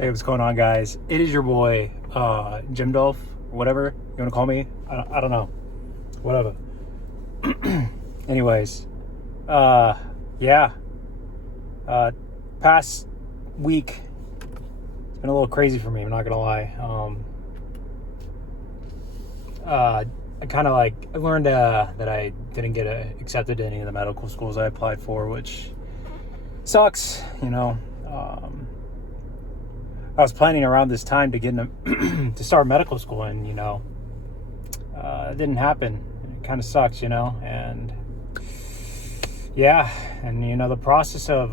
Hey, what's going on, guys? It is your boy, Jim Dolph, whatever you want to call me. I don't know. Whatever. Anyways, yeah. Past week, it's been a little crazy for me, I'm not going to lie. I kind of I learned that I didn't get accepted to any of the medical schools I applied for, which sucks, I was planning around this time to get to start medical school, and it didn't happen. It kind of sucks, and yeah, and the process of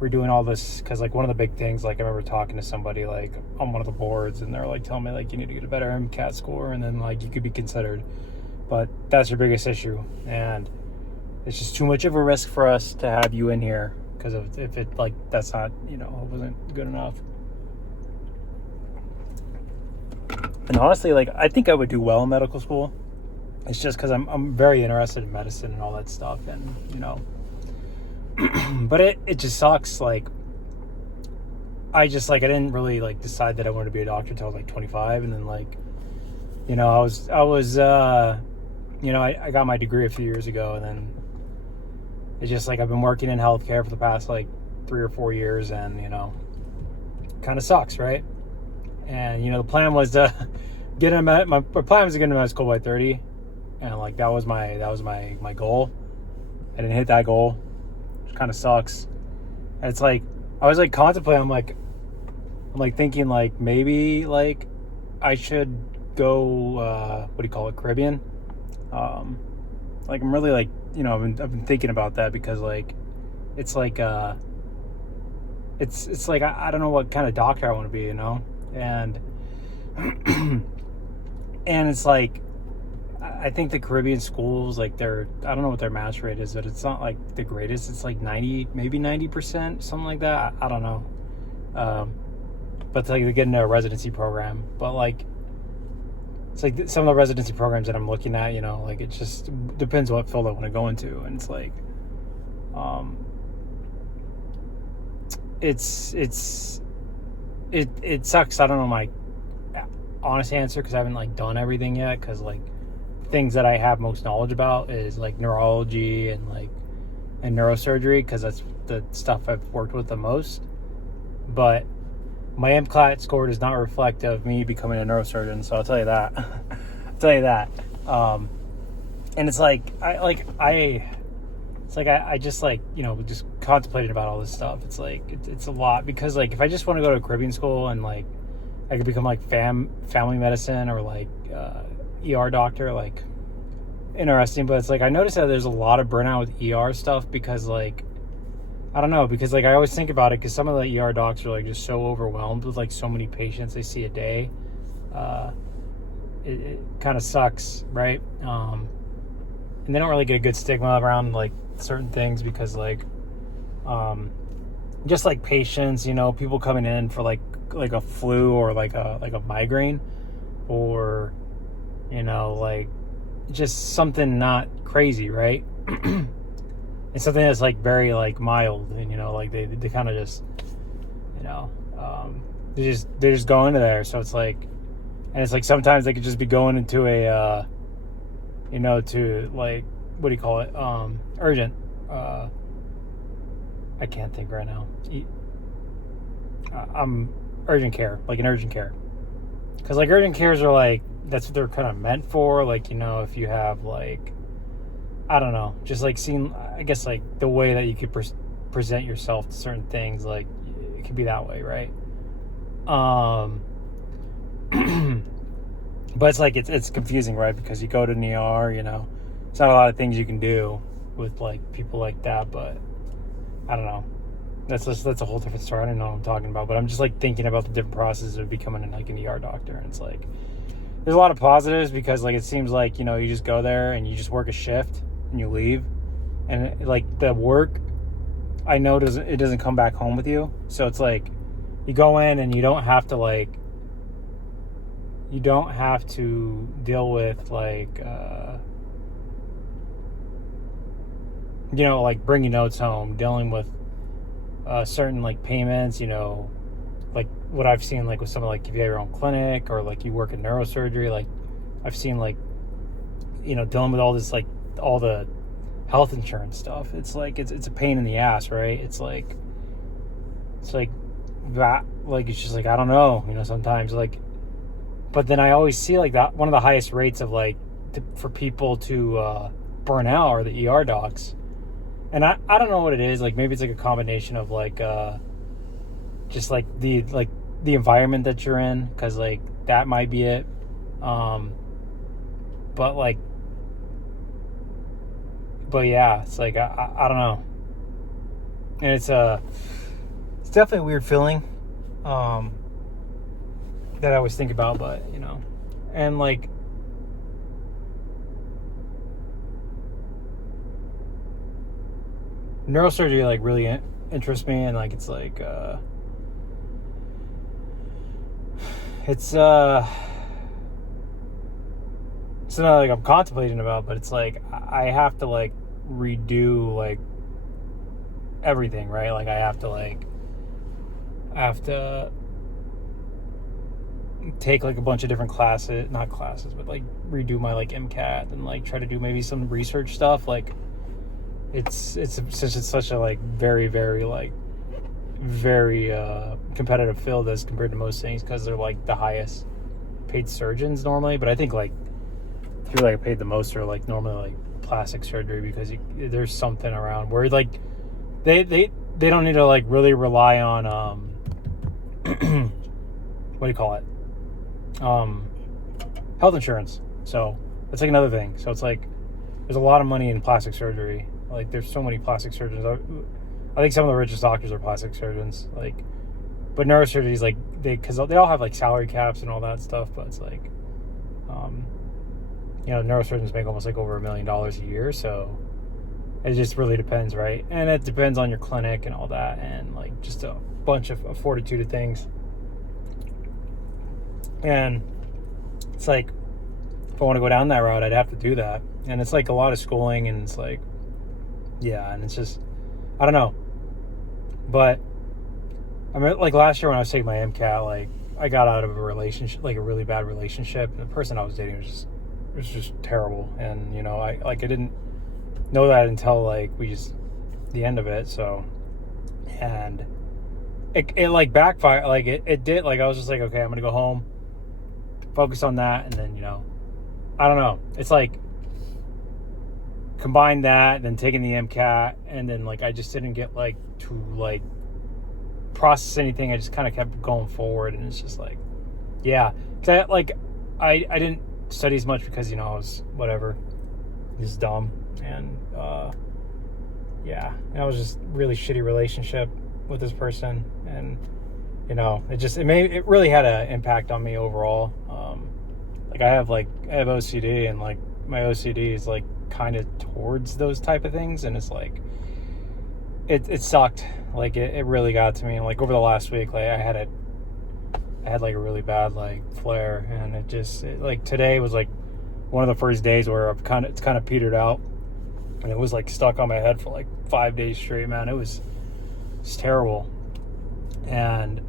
redoing all this, because one of the big things, I remember talking to somebody on one of the boards, and they're telling me you need to get a better MCAT score, and then you could be considered, but that's your biggest issue, and it's just too much of a risk for us to have you in here. Because if it that's not it wasn't good enough. And honestly, I think I would do well in medical school. It's just because I'm very interested in medicine and all that stuff, and but it just sucks. I didn't really decide that I wanted to be a doctor until I was 25, and then I got my degree a few years ago, and then it's just I've been working in healthcare for the past 3 or 4 years, and kind of sucks, right? And the plan was to get in my plan was to get into med school by 30, and that was my goal. I didn't hit that goal, which kind of sucks. And it's I was contemplating. I'm thinking maybe I should go Caribbean. I'm really I've been thinking about that because it's it's I don't know what kind of doctor I want to be, and and it's I think the Caribbean schools I don't know what their match rate is, but it's not the greatest. It's 90, maybe 90%, something like that. I don't know, but they get into a residency program, but it's some of the residency programs that I'm looking at, it just depends what field I want to go into. And it's it sucks. I don't know my honest answer because I haven't done everything yet, because things that I have most knowledge about is neurology and neurosurgery, because that's the stuff I've worked with the most. But my MCAT score does not reflect of me becoming a neurosurgeon, so I'll tell you that. And it's I just just contemplating about all this stuff. It's it's a lot, because if I just want to go to Caribbean school and I could become family medicine or ER doctor, interesting. But it's I noticed that there's a lot of burnout with ER stuff, because I don't know, because I always think about it, because some of the ER docs are just so overwhelmed with so many patients they see a day. It kind of sucks, right? And they don't really get a good stigma around certain things, because just patients, people coming in for a flu or a migraine, or just something not crazy, right? It's something that's very mild, and they kind of just they're just going to there. So it's and it's sometimes they could just be going into a to what do you call it, urgent, I can't think right now. Urgent care, an urgent care, because urgent cares are that's what they're kind of meant for. If you have I don't know, just seeing, I guess the way that you could present yourself to certain things, it could be that way, right? But it's it's confusing, right? Because you go to an ER, it's not a lot of things you can do with people like that. But I don't know. That's a whole different story. I don't know what I'm talking about, but I'm just thinking about the different processes of becoming an ER doctor, and it's there's a lot of positives, because it seems you just go there and you just work a shift and you leave, and the work, I know it doesn't come back home with you. So it's you go in and you don't have to deal with bringing notes home, dealing with certain like payments, like what I've seen, like with something like if you have your own clinic or like you work in neurosurgery, like I've seen like, dealing with all this, like all the health insurance stuff. It's like, it's a pain in the ass, right? It's like that, like, it's just like, I don't know, sometimes like, but then I always see like that one of the highest rates of like for people to burn out are the ER docs. And I don't know what it is. Like maybe it's like a combination of like just like the environment that you're in, because like that might be it. But yeah, it's like I don't know. And it's definitely a weird feeling that I always think about, but and like neurosurgery like really interests me, and like it's like it's something like I'm contemplating about, but it's like I have to like redo like everything, right? Like I have to take like a bunch of different classes, not classes, but like redo my like MCAT and like try to do maybe some research stuff. Like it's such a like very, very like very competitive field as compared to most things, because they're like the highest paid surgeons normally. But I think like people that get paid the most are like normally like plastic surgery, because there's something around where like they don't need to like really rely on what do you call it, health insurance. So that's like another thing. So it's like there's a lot of money in plastic surgery. Like there's so many plastic surgeons. I think some of the richest doctors are plastic surgeons. Like, but neurosurgery is like because they all have like salary caps and all that stuff. But it's like, neurosurgeons make almost like over $1 million a year. So it just really depends, right? And it depends on your clinic and all that, and like just a bunch of fortitude of things. And it's like, if I want to go down that route, I'd have to do that. And it's like a lot of schooling, and it's like, yeah, and it's just, I don't know. But I mean, like last year when I was taking my MCAT, like I got out of a relationship, like a really bad relationship, and the person I was dating was just terrible. And I didn't know that until like the end of it. So, and it like backfired. Like it did. Like I was just like, okay, I'm gonna go home, focus on that, and then I don't know. It's like combine that, then taking the MCAT, and then like I just didn't get like to like process anything. I just kind of kept going forward, and it's just like, yeah, because I didn't study as much because I was whatever, just dumb, and yeah, and I was just really shitty relationship with this person, and it really had an impact on me overall. Like I have OCD, and like my OCD is like kind of towards those type of things, and it's like it sucked. Like it really got to me. Like over the last week, like I had like a really bad like flare, and it like today was like one of the first days where it's kind of petered out, and it was like stuck on my head for like 5 days straight, man. It's terrible. And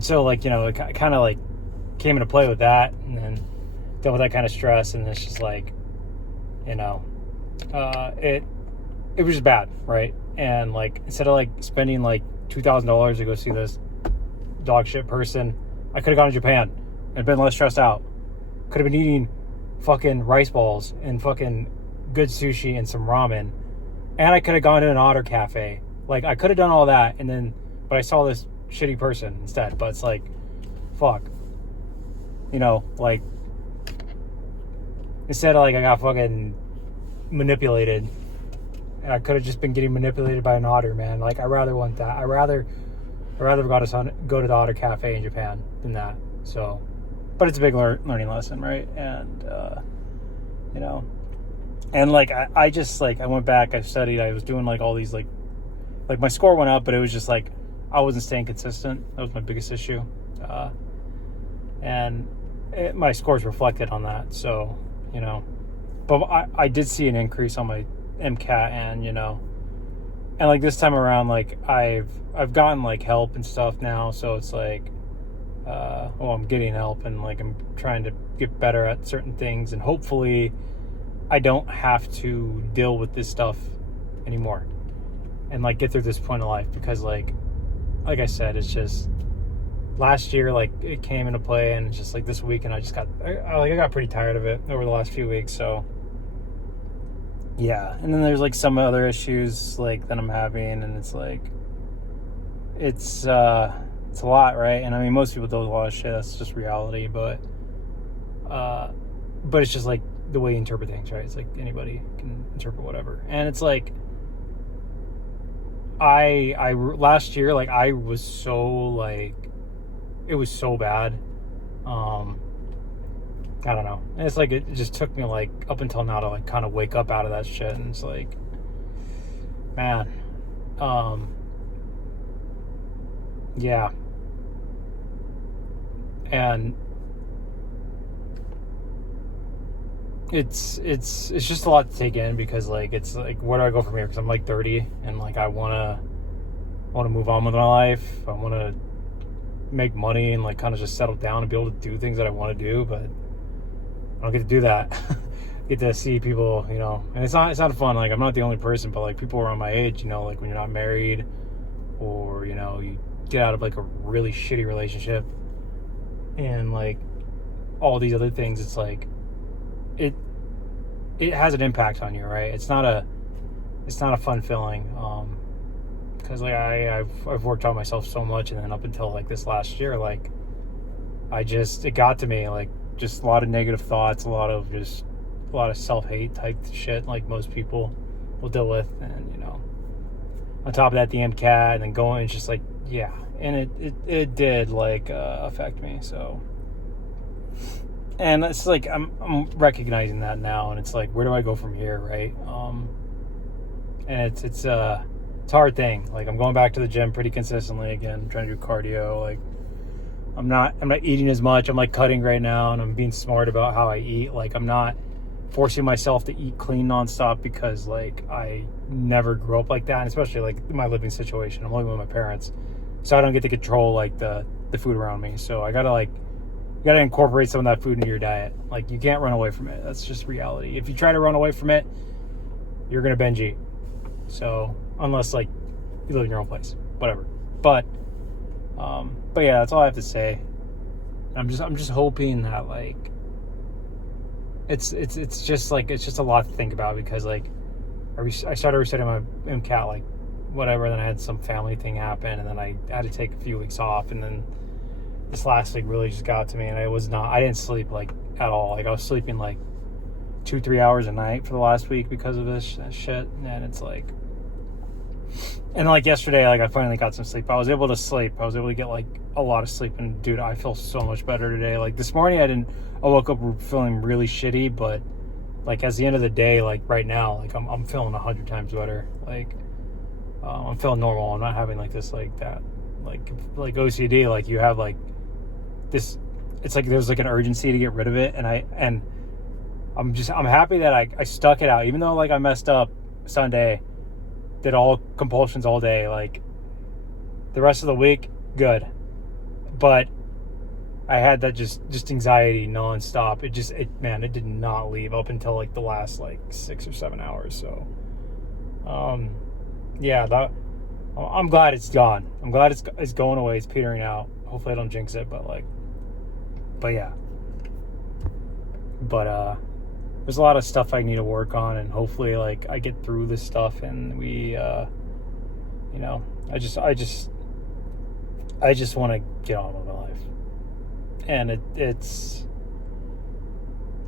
so like it kind of like came into play with that, and then dealt with that kind of stress, and it's just like it was just bad, right? And like instead of like spending like $2,000 to go see this dog shit person, I could have gone to Japan and been less stressed out. Could have been eating fucking rice balls and fucking good sushi and some ramen, and I could have gone to an otter cafe. Like I could have done all that, but I saw this shitty person instead. But it's like, fuck, like instead of like I got fucking manipulated, and I could have just been getting manipulated by an otter, man. Like I rather want that. I rather go to the otter cafe in Japan than that. So, but it's a big learning lesson, right? And and like I just like I went back, I studied, I was doing like all these like my score went up, but it was just like I wasn't staying consistent. That was my biggest issue, and my scores reflected on that. So but I did see an increase on my MCAT, and And like this time around, like I've gotten like help and stuff now, so it's like I'm getting help, and like I'm trying to get better at certain things, and hopefully I don't have to deal with this stuff anymore and like get through this point of life, because like I said, it's just last year, like it came into play, and it's just like this week, and I got pretty tired of it over the last few weeks. So yeah, and then there's like some other issues like that I'm having, and it's like it's a lot, right? And I mean, most people do a lot of shit. That's just reality, but it's just like the way you interpret things, right? It's like anybody can interpret whatever, and it's like I last year, like I was so like, it was so bad. I don't know. And it's like it just took me like up until now to like kind of wake up out of that shit, and it's like, man, yeah, and it's just a lot to take in, because like it's like, where do I go from here? Because I'm like 30, and like I want to move on with my life. I want to make money and like kind of just settle down and be able to do things that I want to do, but I don't get to do that. Get to see people, you know, and it's not fun. Like I'm not the only person, but like people around my age, you know, like when you're not married, or you know, you get out of like a really shitty relationship, and like all these other things, it's like it has an impact on you, right? It's not a fun feeling, because like I've worked on myself so much, and then up until like this last year, like it got to me, like just a lot of negative thoughts, a lot of self-hate type shit, like most people will deal with. And you know, on top of that, the MCAT, and then going, it's just like, yeah, and it did like affect me. So, and it's like I'm recognizing that now, and it's like, where do I go from here, right? And it's a hard thing. Like I'm going back to the gym pretty consistently again, trying to do cardio. Like I'm not eating as much. I'm like cutting right now, and I'm being smart about how I eat. Like I'm not forcing myself to eat clean nonstop, because like I never grew up like that, and especially like my living situation. I'm living with my parents, so I don't get to control like the food around me. So you gotta incorporate some of that food into your diet. Like you can't run away from it. That's just reality. If you try to run away from it, you're gonna binge eat. So unless like you live in your own place, whatever. But yeah, that's all I have to say. I'm just hoping that like it's just like, it's just a lot to think about, because like I started resetting my MCAT like whatever, then I had some family thing happen, and then I had to take a few weeks off, and then this last week really just got to me, and I didn't sleep like at all. Like I was sleeping like 2-3 hours a night for the last week because of this shit, and it's like, and like yesterday, like I finally got some sleep. I was able to sleep. I was able to get like a lot of sleep, and dude, I feel so much better today. Like this morning, I woke up feeling really shitty, but like as the end of the day, like right now, like I'm feeling 100 times better. Like I'm feeling normal. I'm not having like this, like that, like OCD. Like you have like this, it's like there's like an urgency to get rid of it, and I'm happy that I stuck it out, even though like I messed up Sunday, did all compulsions all day. Like the rest of the week, good, but I had that just anxiety nonstop. It did not leave up until like the last like 6 or 7 hours. So yeah, I'm glad it's gone. I'm glad it's going away. It's petering out. Hopefully I don't jinx it, but yeah. But there's a lot of stuff I need to work on, and hopefully like I get through this stuff, and we you know, I just want to get on with my life. And it's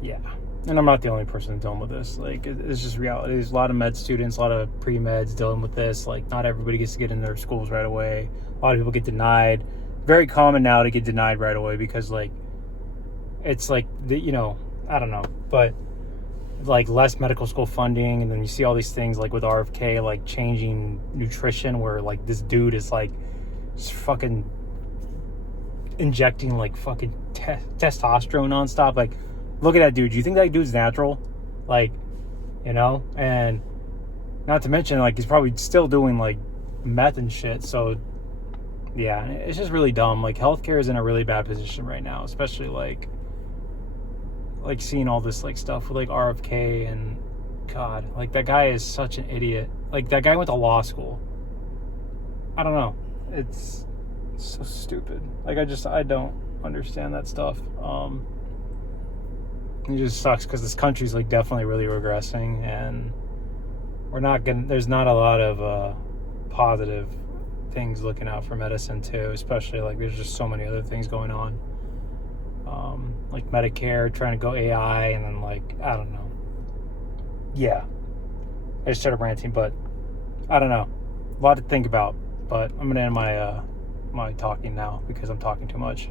yeah. And I'm not the only person dealing with this. Like it's just reality. There's a lot of med students, a lot of pre-meds dealing with this. Like not everybody gets to get in their schools right away. A lot of people get denied. Very common now to get denied right away, because like it's like you know, I don't know, but like less medical school funding, and then you see all these things like with RFK, like changing nutrition, where like this dude is like just fucking injecting like fucking testosterone nonstop. Like look at that dude. Do you think that dude's natural? Like, you know, and Not to mention, like, he's probably still doing, like, meth and shit. So, yeah, it's just really dumb. Like, healthcare is in a really bad position right now, especially, like seeing all this, like, stuff with, like, RFK and, God, like, that guy is such an idiot. Like, that guy went to law school. I don't know. It's so stupid. Like, I don't understand that stuff. It just sucks because this country's, like, definitely really regressing, and there's not a lot of positive things looking out for medicine too, especially, like, there's just so many other things going on, like Medicare trying to go AI, and then, like, I don't know. Yeah, I just started ranting, but I don't know, a lot to think about. But I'm gonna end my talking now because I'm talking too much.